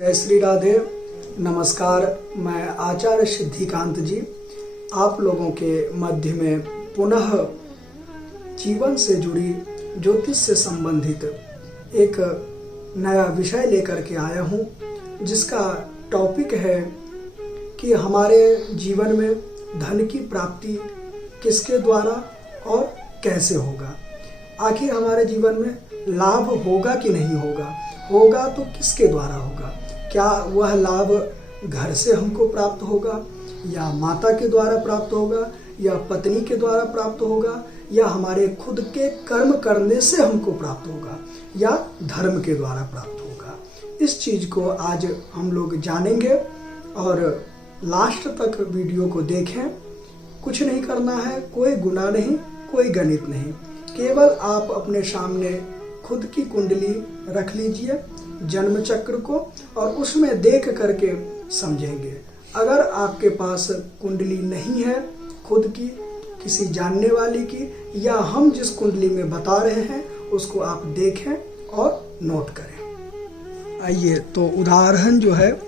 जय श्री राधे। नमस्कार, मैं आचार्य सिद्धिकांत जी आप लोगों के मध्य में पुनः जीवन से जुड़ी ज्योतिष से संबंधित एक नया विषय लेकर के आया हूँ, जिसका टॉपिक है कि हमारे जीवन में धन की प्राप्ति किसके द्वारा और कैसे होगा। आखिर हमारे जीवन में लाभ होगा कि नहीं होगा, होगा तो किसके द्वारा होगा। क्या वह लाभ घर से हमको प्राप्त होगा, या माता के द्वारा प्राप्त होगा, या पत्नी के द्वारा प्राप्त होगा, या हमारे खुद के कर्म करने से हमको प्राप्त होगा, या धर्म के द्वारा प्राप्त होगा। इस चीज को आज हम लोग जानेंगे और लास्ट तक वीडियो को देखें। कुछ नहीं करना है, कोई गुनाह नहीं, कोई गणित नहीं, केवल आप अपने सामने खुद की कुंडली रख लीजिए, जन्म चक्र को, और उसमें देख करके समझेंगे। अगर आपके पास कुंडली नहीं है खुद की, किसी जानने वाले की, या हम जिस कुंडली में बता रहे हैं उसको आप देखें और नोट करें। आइए तो उदाहरण जो है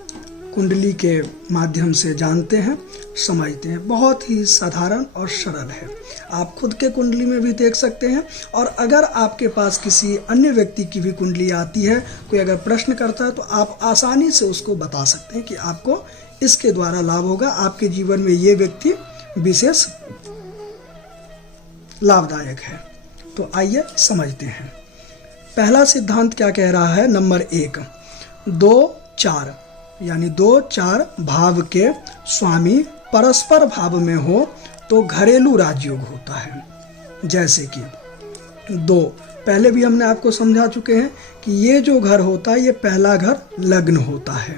कुंडली के माध्यम से जानते हैं, समझते हैं। बहुत ही साधारण और सरल है। आप खुद के कुंडली में भी देख सकते हैं, और अगर आपके पास किसी अन्य व्यक्ति की भी कुंडली आती है, कोई अगर प्रश्न करता है, तो आप आसानी से उसको बता सकते हैं कि आपको इसके द्वारा लाभ होगा, आपके जीवन में ये व्यक्ति विशेष लाभदायक है। तो आइए समझते हैं। पहला सिद्धांत क्या कह रहा है? नंबर 1, 2-4 यानी 2-4 भाव के स्वामी परस्पर भाव में हो तो घरेलू राजयोग होता है। जैसे कि 2, पहले भी हमने आपको समझा चुके हैं कि ये जो घर होता है ये पहला घर लग्न होता है।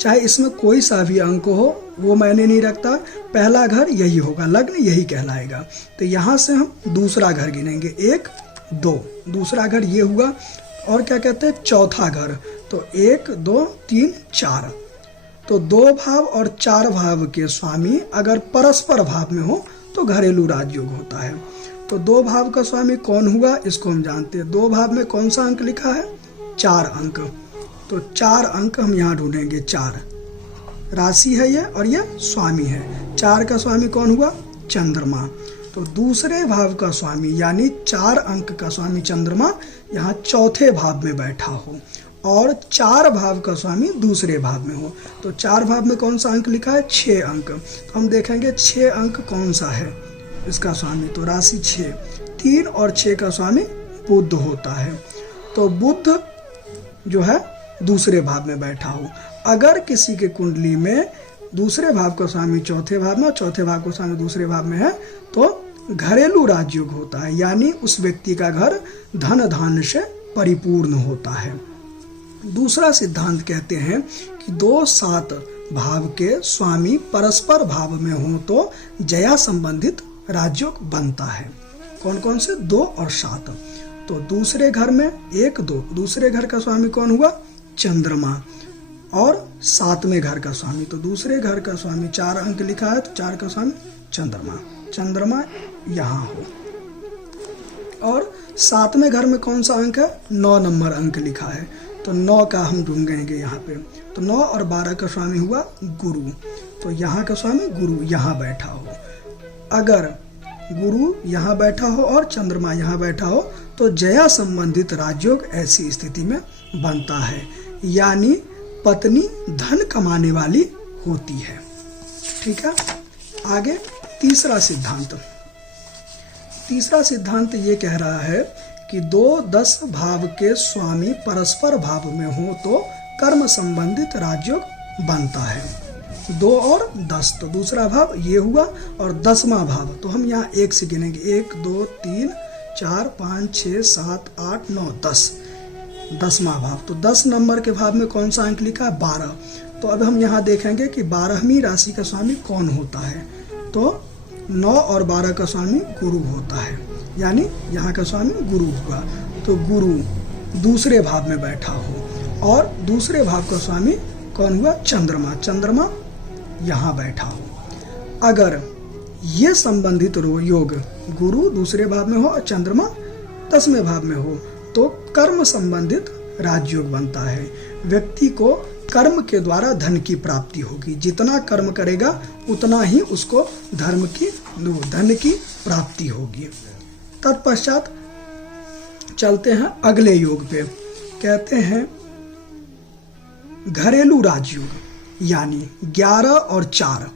चाहे इसमें कोई सा भी अंक हो, वो मायने नहीं रखता, पहला घर यही होगा, लग्न यही कहलाएगा। तो यहाँ से हम दूसरा घर गिनेंगे, 1, 2, दूसरा घर ये हुआ। और क्या कहते हैं? चौथा घर। तो 1, 2, 3, 4। तो 2 भाव और 4 भाव के स्वामी अगर परस्पर भाव में हो तो घरेलू राजयोग होता है। तो 2 भाव का स्वामी कौन हुआ, इसको हम जानते हैं। 2 भाव में कौन सा अंक लिखा है? 4 अंक। तो 4 अंक हम यहाँ ढूंढेंगे। 4 राशि है ये, और ये स्वामी है। 4 का स्वामी कौन हुआ? चंद्रमा। तो दूसरे भाव का स्वामी यानी 4 अंक का स्वामी चंद्रमा यहाँ चौथे भाव में बैठा हो, और 4 भाव का स्वामी दूसरे भाव में हो। तो 4 भाव में कौन सा अंक लिखा है? 6 अंक। तो हम देखेंगे 6 अंक कौन सा है इसका स्वामी। तो राशि 6, 3 और 6 का स्वामी बुध होता है। तो बुध जो है दूसरे भाव में बैठा हो। अगर किसी के कुंडली में दूसरे भाव का स्वामी चौथे भाव में और चौथे भाव का स्वामी दूसरे भाव में है तो घरेलू राजयोग होता है, यानी उस व्यक्ति का घर धन धान्य से परिपूर्ण होता है। दूसरा सिद्धांत कहते हैं कि 2-7 भाव के स्वामी परस्पर भाव में हो तो जया संबंधित राजयोग बनता है। कौन कौन से? 2 और 7। तो दूसरे घर में 1, 2, दूसरे घर का स्वामी कौन हुआ? चंद्रमा। और 7वें घर का स्वामी, तो दूसरे घर का स्वामी 4 अंक लिखा है, तो 4 का स्वामी चंद्रमा। चंद्रमा यहाँ हो। और 7वें घर में कौन सा अंक है? 9 नंबर अंक लिखा है, तो 9 का हम ढूंढेंगे यहाँ पे। तो 9 और 12 का स्वामी हुआ गुरु। तो यहाँ का स्वामी गुरु यहाँ बैठा हो। अगर गुरु यहाँ बैठा हो और चंद्रमा यहाँ बैठा हो तो जया संबंधित राजयोग ऐसी स्थिति में बनता है, यानी पत्नी धन कमाने वाली होती है। ठीक है। आगे तीसरा सिद्धांत ये कह रहा है कि 2-10 भाव के स्वामी परस्पर भाव में हो तो कर्म संबंधित राजयोग बनता है। 2 और 10, तो दूसरा भाव ये हुआ, और 10वां भाव तो हम यहाँ 1 से गिनेंगे। 1, 2, 3, 4, 5, 6, 7, 8, 9, 10। 10वां भाव, तो 10 नंबर के भाव में कौन सा अंक लिखा है? 12। तो अब हम यहाँ देखेंगे कि 12वीं राशि का स्वामी कौन होता है। तो 9 और 12 का स्वामी गुरु होता है, यानी यहाँ का स्वामी गुरु हुआ। तो गुरु दूसरे भाव में बैठा हो, और दूसरे भाव का स्वामी कौन हुआ? चंद्रमा। चंद्रमा यहाँ बैठा हो। अगर ये संबंधित योग गुरु दूसरे भाव में हो और चंद्रमा 10वें भाव में हो तो कर्म संबंधित राजयोग बनता है। व्यक्ति को कर्म के द्वारा धन की प्राप्ति होगी। जितना कर्म करेगा उतना ही उसको धन की प्राप्ति होगी। तत्पश्चात चलते हैं अगले योग पे। कहते हैं घरेलू राजयोग, यानी 11 और 4।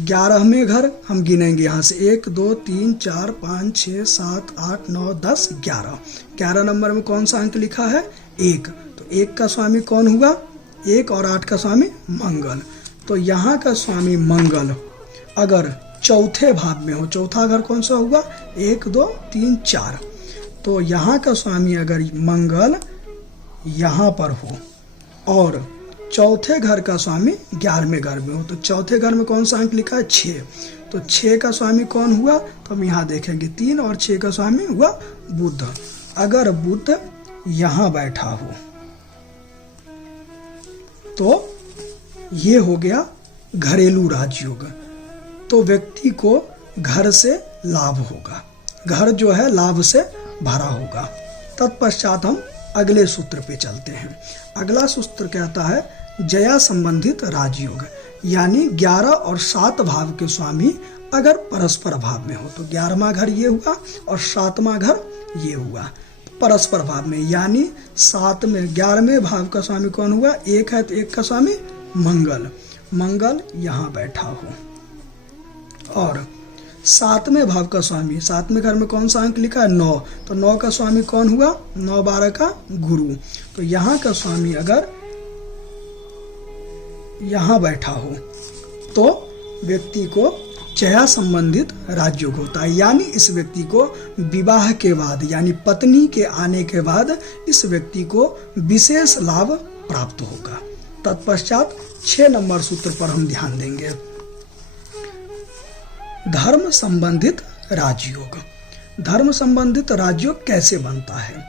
11वें घर हम गिनेंगे यहाँ से 1 2 3 4 5 6 7 8 9 10 11। 11 नंबर में कौन सा अंक लिखा है? 1। तो 1 का स्वामी कौन हुआ? 1 और 8 का स्वामी मंगल। तो यहाँ का स्वामी मंगल अगर चौथे भाव में हो, चौथा घर कौन सा हुआ? 1 2 3 4। तो यहाँ का स्वामी अगर मंगल यहाँ पर हो और चौथे घर का स्वामी 11वें घर में हो, तो चौथे घर में कौन सा अंक लिखा है? 6। तो 6 का स्वामी कौन हुआ? तो हम यहाँ देखेंगे 3 और 6 का स्वामी हुआ बुध। अगर बुध यहाँ बैठा हो तो ये हो गया घरेलू राजयोग। तो व्यक्ति को घर से लाभ होगा, घर जो है लाभ से भरा होगा। तत्पश्चात हम अगले सूत्र पे चलते हैं। अगला सूत्र कहता है जया संबंधित राजयोग, यानी 11 और 7 भाव के स्वामी अगर परस्पर भाव में हो, तो 11वां घर ये हुआ और 7वां घर ये हुआ परस्पर भाव में, यानी 11वें भाव का स्वामी कौन हुआ? 1 है तो 1 का स्वामी मंगल। मंगल यहाँ बैठा हो और 7वें भाव का स्वामी, 7वें घर में कौन सा अंक लिखा है? 9। तो 9 का स्वामी कौन हुआ? 9 12 का गुरु। तो यहाँ का स्वामी अगर यहाँ बैठा हो तो व्यक्ति को जया संबंधित राजयोग होता है, यानी इस व्यक्ति को विवाह के बाद, यानी पत्नी के आने के बाद इस व्यक्ति को विशेष लाभ प्राप्त होगा। तत्पश्चात 6 नंबर सूत्र पर हम ध्यान देंगे। धर्म संबंधित राजयोग। धर्म संबंधित राजयोग कैसे बनता है?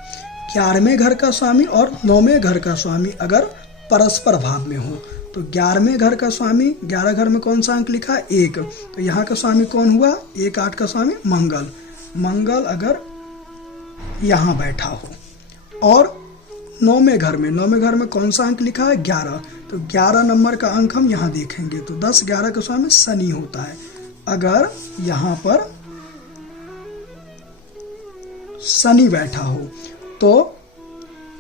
11वें घर का स्वामी और 9वें घर का स्वामी अगर परस्पर भाव में हो, तो 11वें घर का स्वामी, 11 घर में कौन सा अंक लिखा है? 1। तो यहाँ का स्वामी कौन हुआ? 1 8 का स्वामी मंगल। मंगल अगर यहाँ बैठा हो और 9वें घर में कौन सा अंक लिखा है? 11। तो 11 नंबर का अंक हम यहाँ देखेंगे तो 10 11 का स्वामी शनि होता है। अगर यहाँ पर शनि बैठा हो तो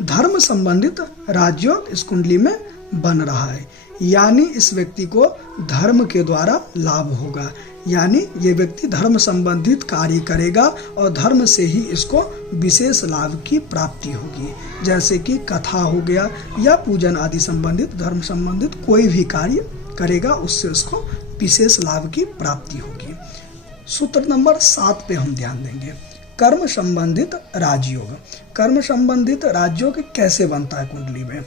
धर्म संबंधित राजयोग इस कुंडली में बन रहा है, यानी इस व्यक्ति को धर्म के द्वारा लाभ होगा, यानी ये व्यक्ति धर्म संबंधित कार्य करेगा और धर्म से ही इसको विशेष लाभ की प्राप्ति होगी, जैसे कि कथा हो गया या पूजन आदि संबंधित धर्म संबंधित कोई भी कार्य करेगा, उससे उसको विशेष लाभ की प्राप्ति होगी। सूत्र नंबर 7 पे हम ध्यान देंगे। कर्म संबंधित राजयोग। कर्म संबंधित राजयोग कैसे बनता है कुंडली में?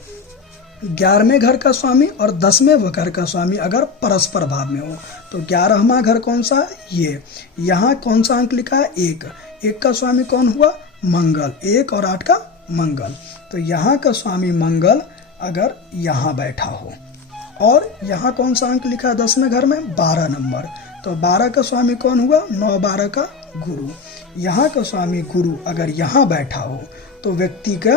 11वें घर का स्वामी और 10वें घर का स्वामी अगर परस्पर भाव में हो, तो 11वां घर कौन सा? ये। यहाँ कौन सा अंक लिखा है? 1। 1 का स्वामी कौन हुआ? मंगल। 1 और 8 का मंगल। तो यहाँ का स्वामी मंगल अगर यहाँ बैठा हो और यहाँ कौन सा अंक लिखा है 10वें घर में? 12 नंबर। तो 12 का स्वामी कौन हुआ? 9 12 का गुरु। यहाँ का स्वामी गुरु अगर यहाँ बैठा हो तो व्यक्ति का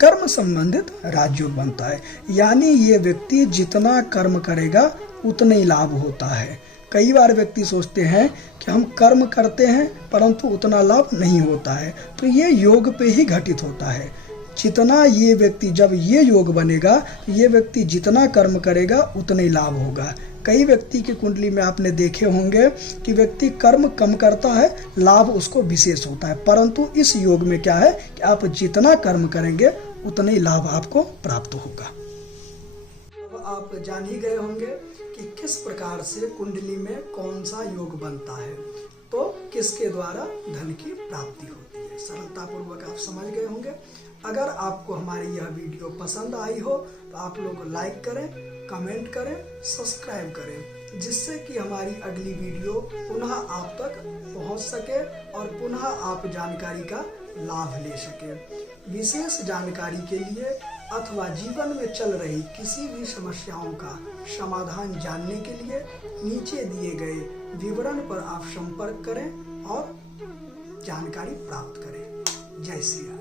कर्म संबंधित राजयोग बनता है, यानी ये व्यक्ति जितना कर्म करेगा उतना ही लाभ होता है। कई बार व्यक्ति सोचते हैं कि हम कर्म करते हैं परंतु उतना लाभ नहीं होता है, तो ये योग पे ही घटित होता है। जितना ये व्यक्ति, जब ये योग बनेगा, ये व्यक्ति जितना कर्म करेगा उतना ही लाभ होगा। कई व्यक्ति की कुंडली में आपने देखे होंगे कि व्यक्ति कर्म कम करता है, लाभ उसको विशेष होता है, परंतु इस योग में क्या है कि आप जितना कर्म करेंगे उतना ही लाभ आपको प्राप्त होगा। अब आप जान ही गए होंगे कि किस प्रकार से कुंडली में कौन सा योग बनता है, तो किसके द्वारा धन की प्राप्ति होती है। सरलतापूर्वक आप समझ गए होंगे। अगर आपको हमारी यह वीडियो पसंद आई हो तो आप लोग लाइक करें, कमेंट करें, सब्सक्राइब करें, जिससे कि हमारी अगली वीडियो पुनः आप तक पहुंच सके और पुनः आप जानकारी का लाभ ले सके। विशेष जानकारी के लिए अथवा जीवन में चल रही किसी भी समस्याओं का समाधान जानने के लिए नीचे दिए गए विवरण पर आप संपर्क करें और जानकारी प्राप्त करें। जय श्री राम।